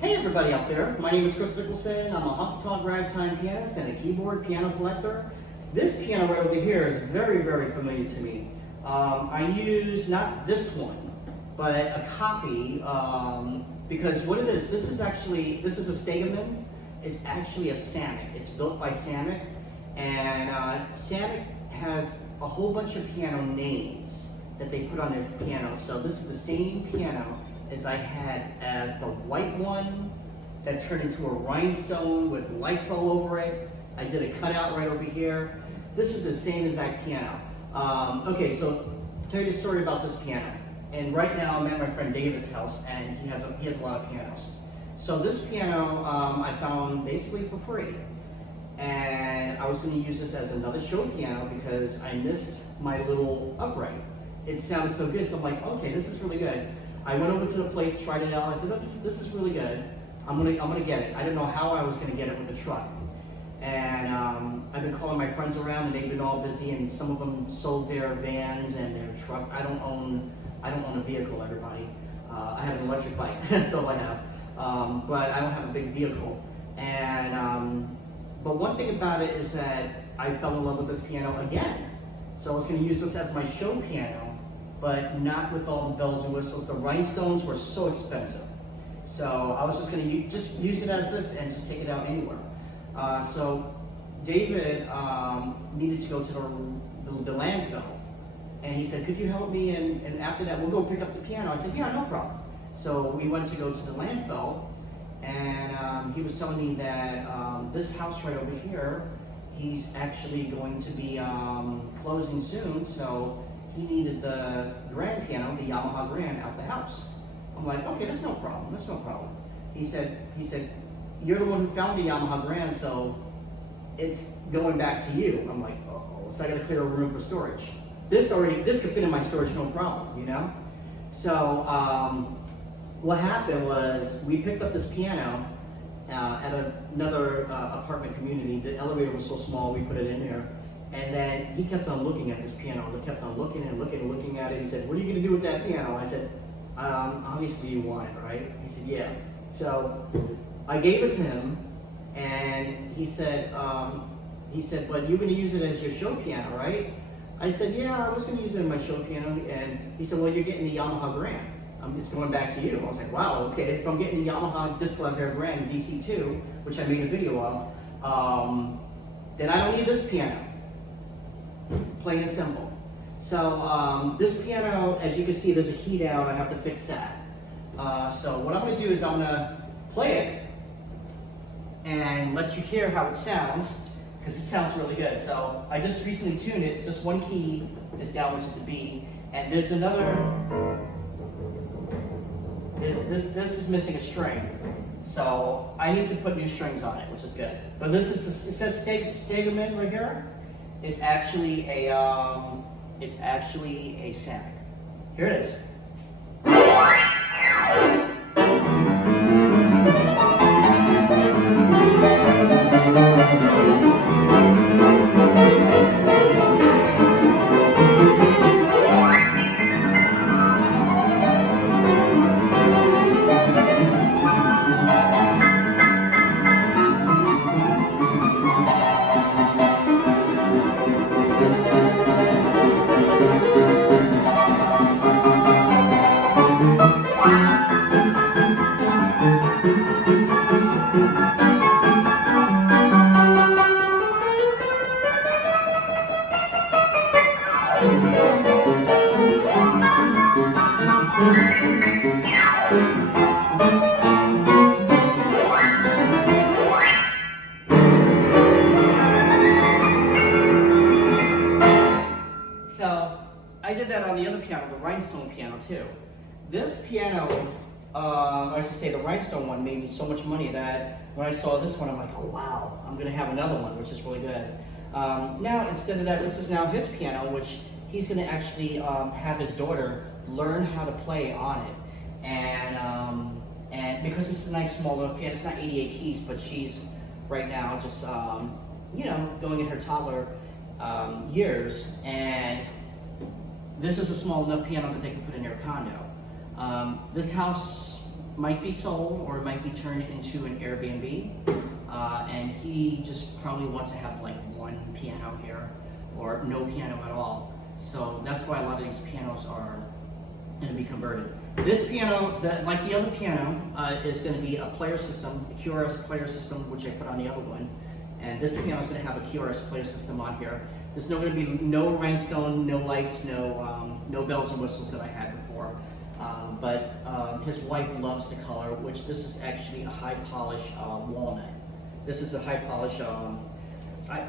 Hey everybody out there, my name is Kris Nicholson. I'm a honky-tonk ragtime pianist and a keyboard piano collector. This piano right over here is very, very familiar to me. I use not this one, but a copy, because what it is, this is a Stegerman. It's actually a Samick. It's built by Samick, and Samick has a whole bunch of piano names that they put on their piano. So this is the same piano as I had as the white one that turned into a rhinestone with lights all over it. I did a cutout right over here. This is the same exact piano. Okay, so I'll tell you the story about this piano. And right now I'm at my friend David's house, and he has a lot of pianos. So this piano I found basically for free. And I was going to use this as another show piano because I missed my little upright. It sounded so good, so I'm like, okay, this is really good. I went over to the place, tried it out. I said, this is really good. I'm gonna get it. I didn't know how I was gonna get it with the truck. And I've been calling my friends around, and they've been all busy. And some of them sold their vans and their truck. I don't own a vehicle, everybody. I have an electric bike. That's all I have. But I don't have a big vehicle. And but one thing about it is that I fell in love with this piano again. So I was gonna use this as my show piano, but not with all the bells and whistles. The rhinestones were so expensive. So I was just going to just use it as this and just take it out anywhere. So David needed to go to the landfill. And he said, could you help me? And after that, we'll go pick up the piano. I said, yeah, no problem. So we went to go to the landfill, and he was telling me that this house right over here, he's actually going to be closing soon. So he needed the grand piano, the Yamaha Grand, out the house. I'm like, okay, that's no problem, that's no problem. He said, you're the one who found the Yamaha Grand, so it's going back to you. I'm like, uh-oh, so I gotta clear a room for storage. This could fit in my storage, no problem, you know? So, what happened was, we picked up this piano at another apartment community. The elevator was so small, we put it in there. And then he kept on looking at this piano. He kept on looking and looking and looking at it. He said, what are you going to do with that piano? I said, obviously you want it, right? He said, yeah. So I gave it to him, and he said, but you're going to use it as your show piano, right? I said, yeah, I was going to use it in my show piano. And he said, well, you're getting the Yamaha Grand. It's going back to you. I was like, wow, okay. If I'm getting the Yamaha Disc Lavere Grand DC2, which I made a video of, then I don't need this piano. Plain and simple. So this piano, as you can see, there's a key down. I have to fix that. So what I'm going to do is I'm going to play it and let you hear how it sounds, because it sounds really good. So I just recently tuned it. Just one key is down, which is the B, and there's another. This is missing a string. So I need to put new strings on it, which is good. But this is, it says Stegerman right here. It's actually a Samick. Here it is. So I did that on the other piano, the rhinestone piano too. This piano, I should say the rhinestone one, made me so much money that when I saw this one, I'm like, oh wow, I'm gonna have another one, which is really good. Now, instead of that, this is now his piano, which he's gonna actually have his daughter learn how to play on it. And because it's a nice small little piano, it's not 88 keys, but she's right now just, you know, going in her toddler years, and this is a small enough piano that they can put in their condo. This house might be sold or it might be turned into an Airbnb. And he just probably wants to have like one piano here or no piano at all. So that's why a lot of these pianos are going to be converted. This piano, like the other piano, is going to be a player system, a QRS player system, which I put on the other one. And this piano is going to have a QRS player system on here. There's going to be no rhinestone, no lights, no bells and whistles that I had before. But his wife loves the color, which this is actually a high polish walnut. This is a high polish,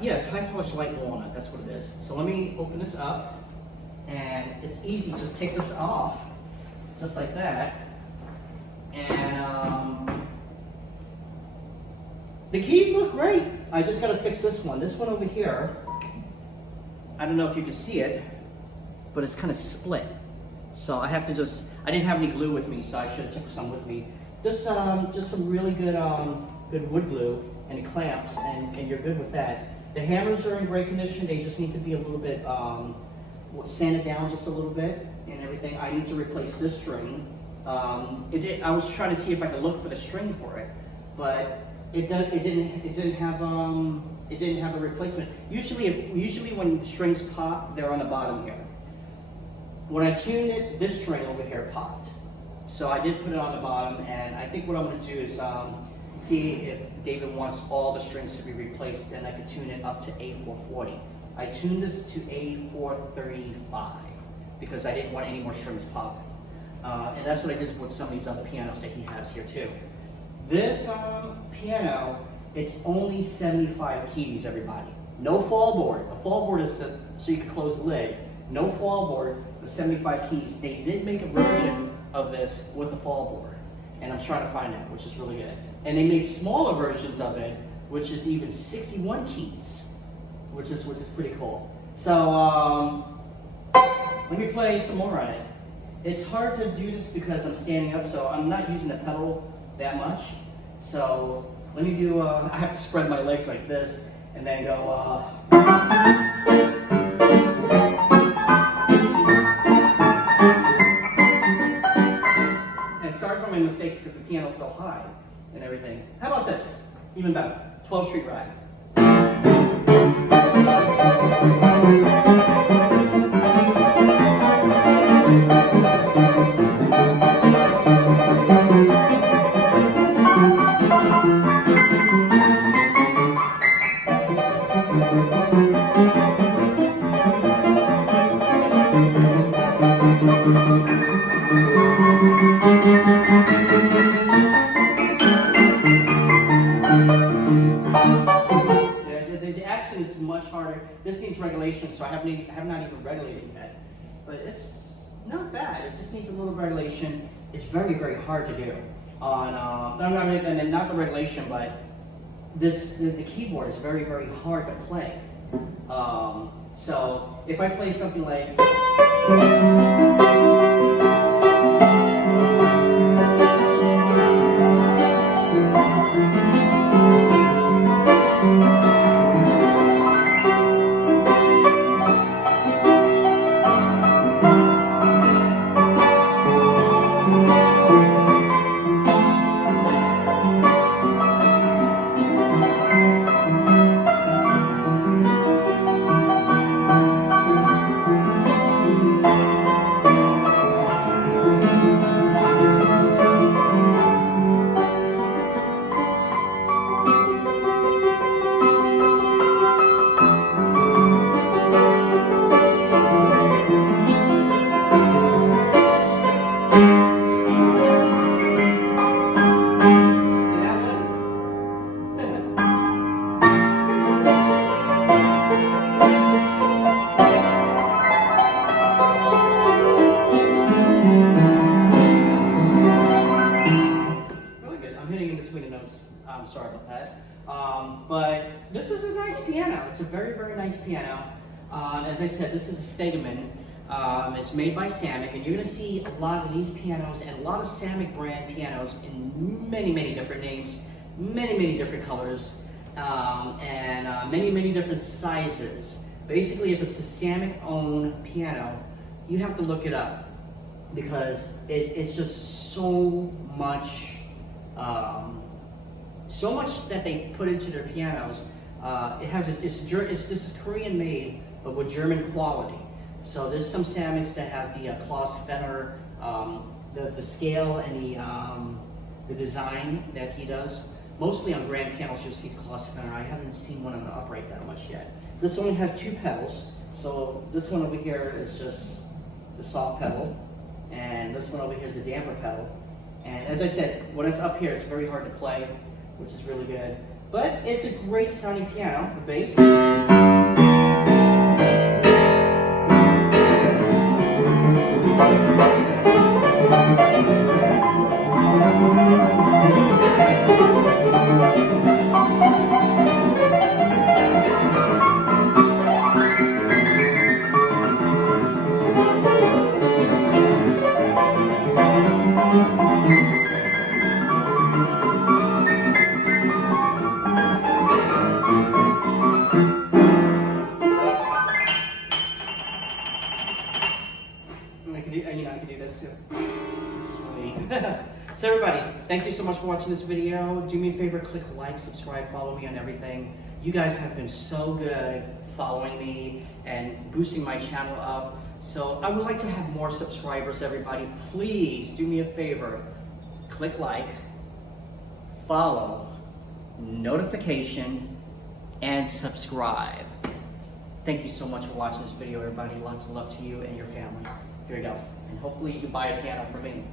yes, high polish light walnut, that's what it is. So let me open this up, and it's easy, just take this off, just like that. And the keys look great. I just gotta fix this one. This one over here, I don't know if you can see it, but it's kind of split. So I have to I didn't have any glue with me, so I should have took some with me. Just some really good good wood glue and clamps, and you're good with that. The hammers are in great condition. They just need to be a little bit sanded down just a little bit and everything. I need to replace this string. I was trying to see if I could look for the string for it, but it didn't have a replacement. Usually when strings pop, they're on the bottom here. When I tuned it, this string over here popped. So I did put it on the bottom, and I think what I'm going to do is see if David wants all the strings to be replaced, then I can tune it up to A440. I tuned this to A435 because I didn't want any more strings popping. And that's what I did with some of these other pianos that he has here too. This piano, it's only 75 keys, everybody. No fall board. A fall board is so you can close the lid. No fall board, but 75 keys. They did make a version of this with a fall board, and I'm trying to find it, which is really good. And they made smaller versions of it, which is even 61 keys, which is pretty cool. So let me play some more on it. It's hard to do this because I'm standing up, so I'm not using the pedal that much. So let me do. I have to spread my legs like this, and then go. And sorry for my mistakes because the piano's so high and everything. How about this? Even better. 12th Street Rag. This needs regulation, so I have not even regulated it yet. But it's not bad. It just needs a little regulation. It's very, very hard to do. And then not the regulation, but the keyboard is very, very hard to play. So if I play something like sorry about that. But this is a nice piano. It's a very, very nice piano. As I said, this is a Stegerman. It's made by Samick, and you're going to see a lot of these pianos and a lot of Samick brand pianos in many, many different names, many, many different colors, and many, many different sizes. Basically, if it's a Samick-owned piano, you have to look it up. because it's just so much that they put into their pianos. This is Korean made, but with German quality. So there's some Samicks that has the Klaus Fenner, the scale and the design that he does. Mostly on grand pianos you'll see the Klaus Fenner. I haven't seen one on the upright that much yet. This one has 2 pedals. So this one over here is just the soft pedal, and this one over here is the damper pedal. And as I said, when it's up here, it's very hard to play, which is really good. But it's a great sounding piano, the bass. I can do this too. So everybody, thank you so much for watching this video. Do me a favor, click like, subscribe, follow me on everything. You guys have been so good following me and boosting my channel up. So I would like to have more subscribers, everybody. Please do me a favor, click like, follow, notification, and subscribe. Thank you so much for watching this video, everybody. Lots of love to you and your family. Here you go. And hopefully you buy a piano for me.